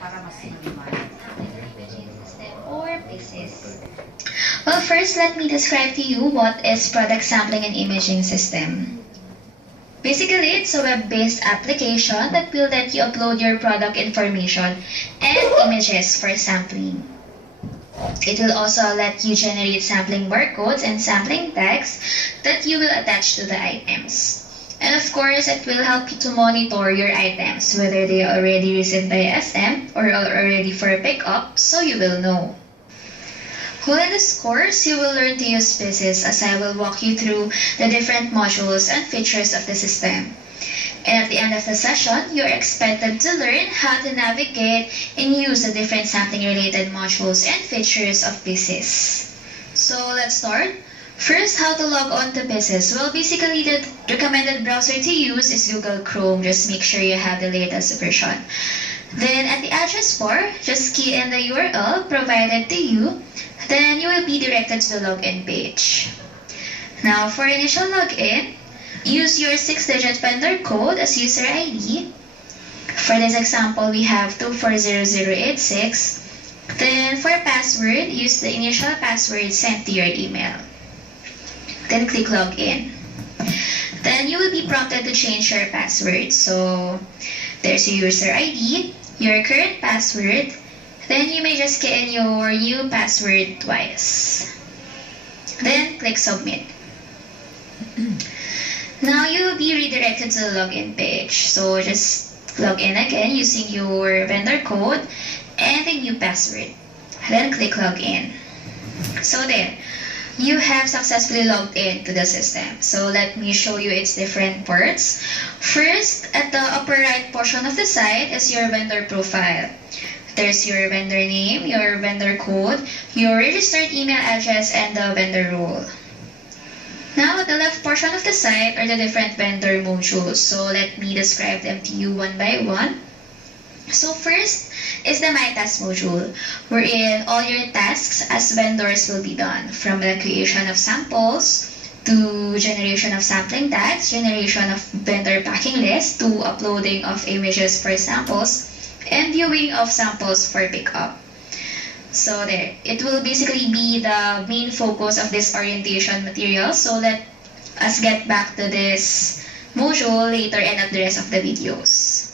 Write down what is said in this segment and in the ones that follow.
para mas maliwanag. Or pieces. Well, first, let me describe to you what is product sampling and imaging system. Basically, it's a web-based application that will let you upload your product information and images for sampling. It will also let you generate sampling barcodes and sampling tags that you will attach to the items. And of course, it will help you to monitor your items, whether they are already received by SM or are already for pickup, so you will know. Well, in this course, you will learn to use pieces as I will walk you through the different modules and features of the system. And at the end of the session, you are expected to learn how to navigate and use the different sampling-related modules and features of pieces. So let's start. First, how to log on to pieces. Well, basically, the recommended browser to use is Google Chrome. Just make sure you have the latest version. Then at the address bar, just key in the URL provided to you. Then you will be directed to the login page. Now, for initial login, use your 6-digit vendor code as user ID. For this example, we have 240086. Then for password, use the initial password sent to your email. Then click login. Then you will be prompted to change your password. So there's your user ID, your current password. Then you may just key in your new password twice. Then click submit. Now you will be redirected to the login page. So just log in again using your vendor code and the new password. Then click login. So there, you have successfully logged into the system. So let me show you its different parts. First, at the upper right portion of the site is your vendor profile. There's your vendor name, your vendor code, your registered email address, and the vendor role. Now, at the left portion of the site are the different vendor modules. So let me describe them to you one by one. So first is the My Task module, wherein all your tasks as vendors will be done, from the creation of samples to generation of sampling tags, generation of vendor packing list, to uploading of images for samples, and viewing of samples for pickup. So there, it will basically be the main focus of this orientation material. So let us get back to this module later and at the rest of the videos.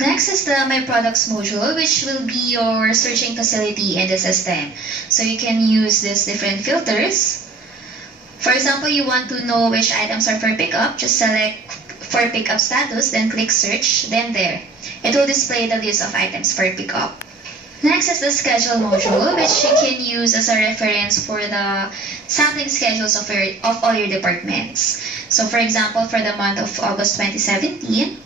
Next is the My Products module, which will be your searching facility in the system. So you can use these different filters. For example, you want to know which items are for pickup, just select for pickup status, then click search, then there. It will display the list of items for pickup. Next is the schedule module, which you can use as a reference for the sampling schedules of all your departments. So for example, for the month of August 2017,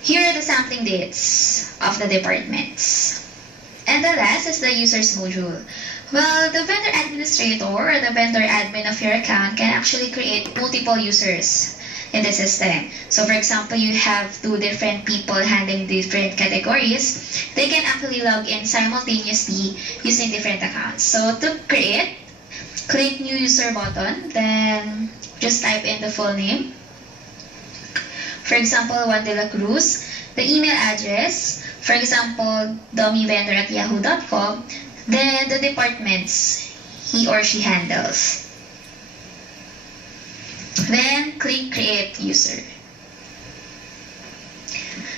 here are the sampling dates of the departments. And the last is the users module. Well, the vendor administrator or the vendor admin of your account can actually create multiple users in the system. So for example, you have two different people handling different categories. They can actually log in simultaneously using different accounts. So to create, click new user button, then just type in the full name. For example, Juan de la Cruz, the email address, for example, dummyvendor@yahoo.com, then the departments he or she handles. Then click create user.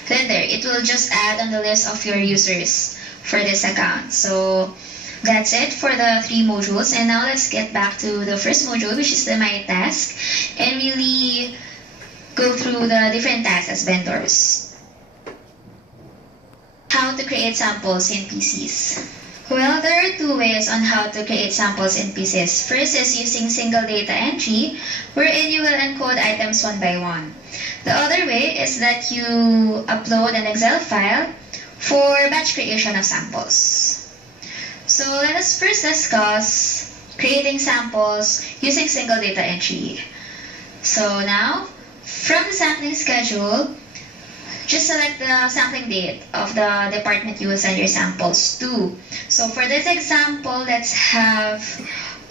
Then there, it will just add on the list of your users for this account. So that's it for the 3 modules. And now let's get back to the first module, which is the My Task, and really go through the different tasks as vendors. How to create samples in PCs. Well, there are 2 ways on how to create samples in pieces. First is using single data entry, wherein you will encode items one by one. The other way is that you upload an Excel file for batch creation of samples. So let us first discuss creating samples using single data entry. So now, from the sampling schedule, just select the sampling date of the department you will send your samples to. So for this example, let's have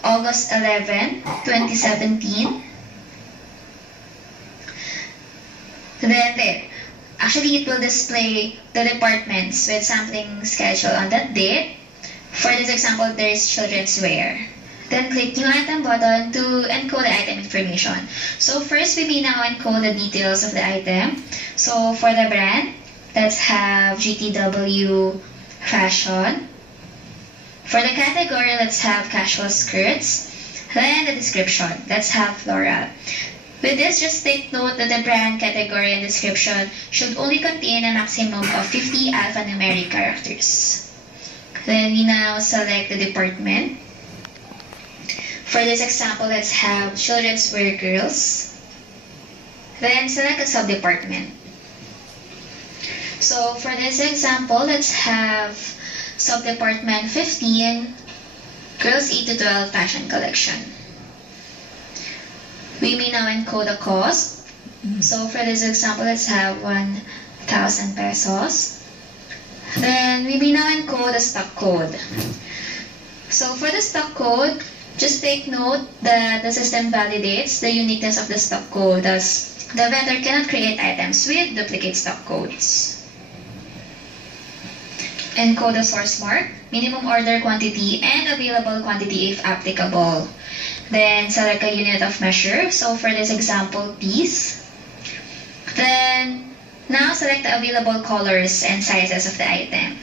August 11, 2017. Then there, Actually, it will display the departments with sampling schedule on that date. For this example, there is children's wear. Then click New Item button to encode the item information. So first, we may now encode the details of the item. So for the brand, let's have GTW Fashion. For the category, let's have casual skirts. Then the description, let's have floral. With this, just take note that the brand, category, and description should only contain a maximum of 50 alphanumeric characters. Then we now select the department. For this example, let's have children's wear girls. Then select a sub-department. So for this example, let's have sub-department 15, girls 8 to 12 fashion collection. We may now encode the cost. So for this example, let's have 1,000 pesos. Then we may now encode the stock code. So for the stock code, just take note that the system validates the uniqueness of the stock code, thus the vendor cannot create items with duplicate stock codes. Encode the source mark, minimum order quantity, and available quantity if applicable. Then select a unit of measure. So for this example, piece. Then now select the available colors and sizes of the item.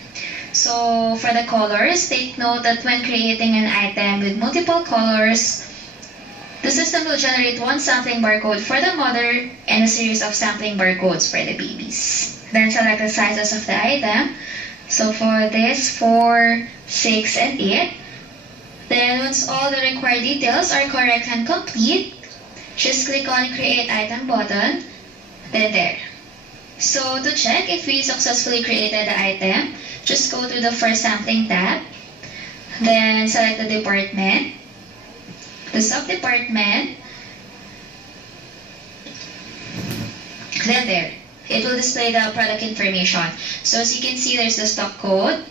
So for the colors, take note that when creating an item with multiple colors, the system will generate one sampling barcode for the mother and a series of sampling barcodes for the babies. Then select the sizes of the item. So for this, 4, 6, and 8. Then once all the required details are correct and complete, just click on Create Item button, then there. So to check if we successfully created the item, just go to the first sampling tab, then select the department, the sub-department, then there. It will display the product information. So as you can see, there's the stock code,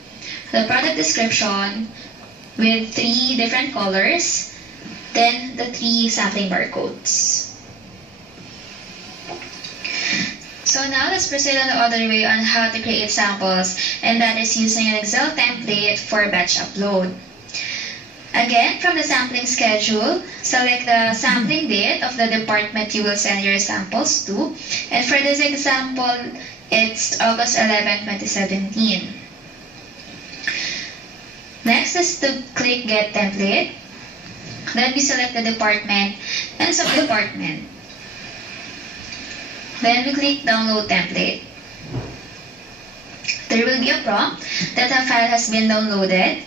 the product description with 3 different colors, then the 3 sampling barcodes. So now let's proceed on the other way on how to create samples, and that is using an Excel template for batch upload. Again, from the sampling schedule, select the sampling date of the department you will send your samples to. And for this example, it's August 11, 2017. Next is to click Get Template. Then we select the department and sub-department. Then we click Download Template. There will be a prompt that a file has been downloaded.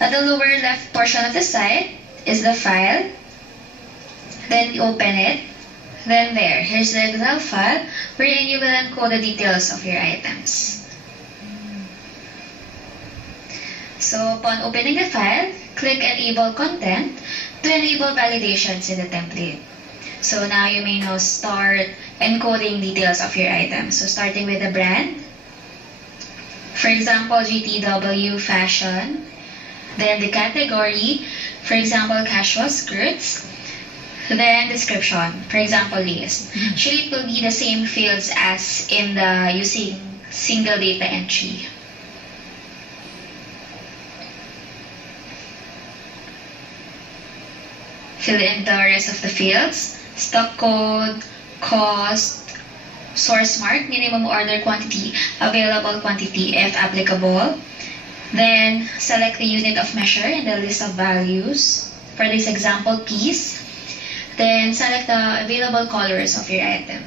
At the lower left portion of the site is the file. Then we open it. Then there, here's the Excel file wherein you will encode the details of your items. So upon opening the file, click Enable Content to enable validations in the template. So now you may now start encoding details of your items. So starting with the brand, for example, GTW Fashion. Then the category, for example, casual skirts. Then description, for example, list. Actually, it will be the same fields as in the using single data entry. Fill in the rest of the fields. Stock code, cost, source mark, minimum order quantity, available quantity if applicable. Then select the unit of measure in the list of values. For this example, piece. Then select the available colors of your item.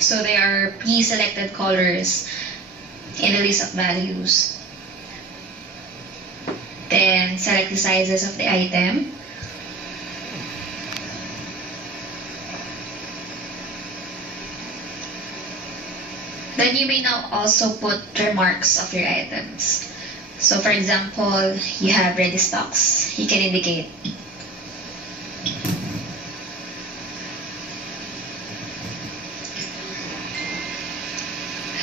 So there are pre-selected colors in the list of values. Then select the sizes of the item. Then you may now also put remarks of your items. So for example, you have ready stocks. You can indicate.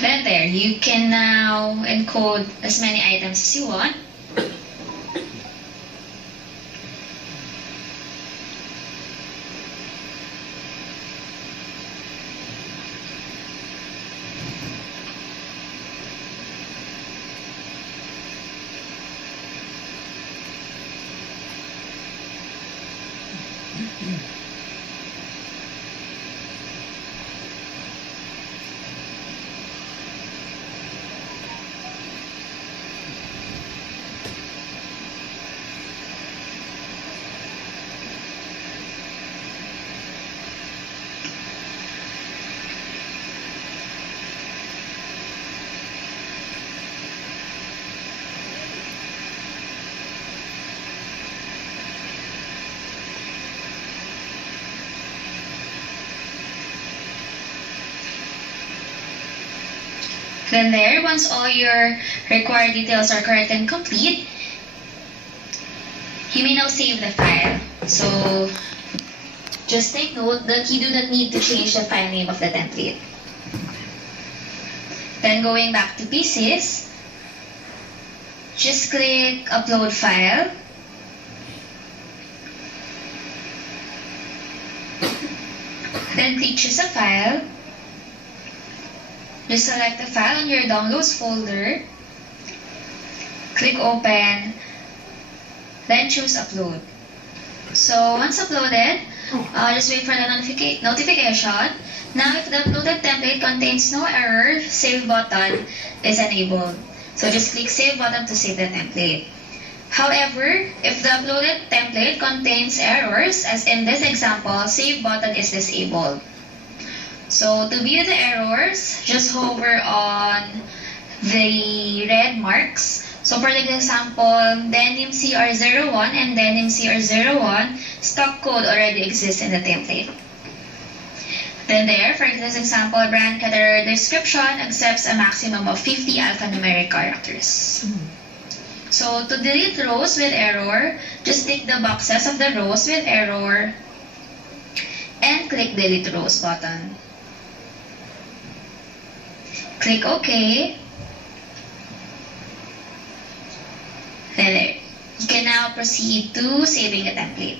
Then there, you can now encode as many items as you want. Then there, once all your required details are correct and complete, you may now save the file. So just take note that you do not need to change the file name of the template. Then going back to Pieces, just click Upload File. Then click Choose a File. Just select the file on your Downloads folder. Click Open. Then choose Upload. So once uploaded, just wait for the notification. Now, if the uploaded template contains no error, Save button is enabled. So just click Save button to save the template. However, if the uploaded template contains errors, as in this example, Save button is disabled. So to view the errors, just hover on the red marks. So for the example, denim CR01 and denim CR01, stock code already exists in the template. Then there, for this example, brand category description accepts a maximum of 50 alphanumeric characters. So to delete rows with error, just tick the boxes of the rows with error and click Delete Rows button. Click OK. Then there. You can now proceed to saving the template.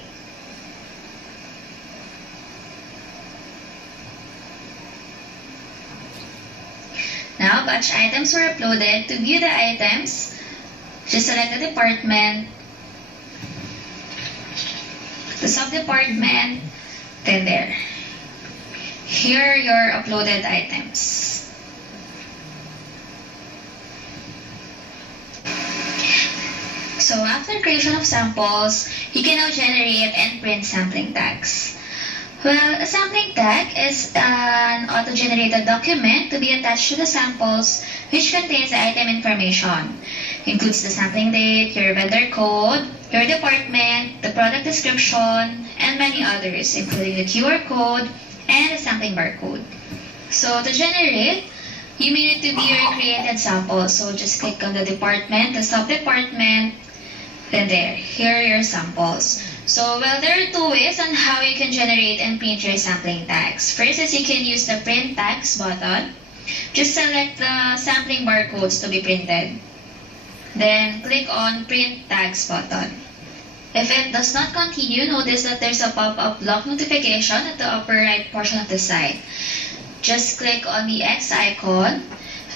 Now, batch items were uploaded. To view the items, just select the department, the sub-department, then there. Here are your uploaded items. So after creation of samples, you can now generate and print sampling tags. Well, a sampling tag is an auto-generated document to be attached to the samples which contains the item information. Includes the sampling date, your vendor code, your department, the product description, and many others, including the QR code and the sampling barcode. So to generate, you may need to view your created samples. So just click on the department, the sub-department, then there. Here are your samples. So, well, there are two ways on how you can generate and print your sampling tags. First is you can use the Print Tags button. Just select the sampling barcodes to be printed. Then click on Print Tags button. If it does not continue, notice that there's a pop-up block notification at the upper right portion of the site. Just click on the X icon,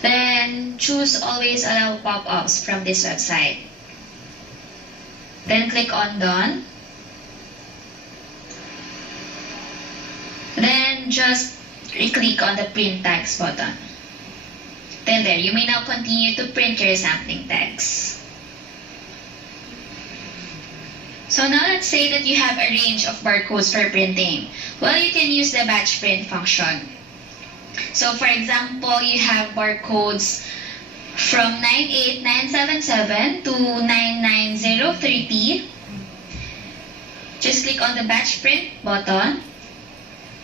then choose Always Allow Pop-ups from this website. Then click on Done. Then just click on the Print Tags button. Then there, you may now continue to print your sampling tags. So now let's say that you have a range of barcodes for printing. Well, you can use the batch print function. So for example, you have barcodes from 98977 to 99030. Just click on the batch print button.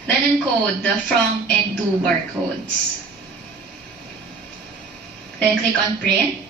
Then encode the from and to barcodes. Then click on print.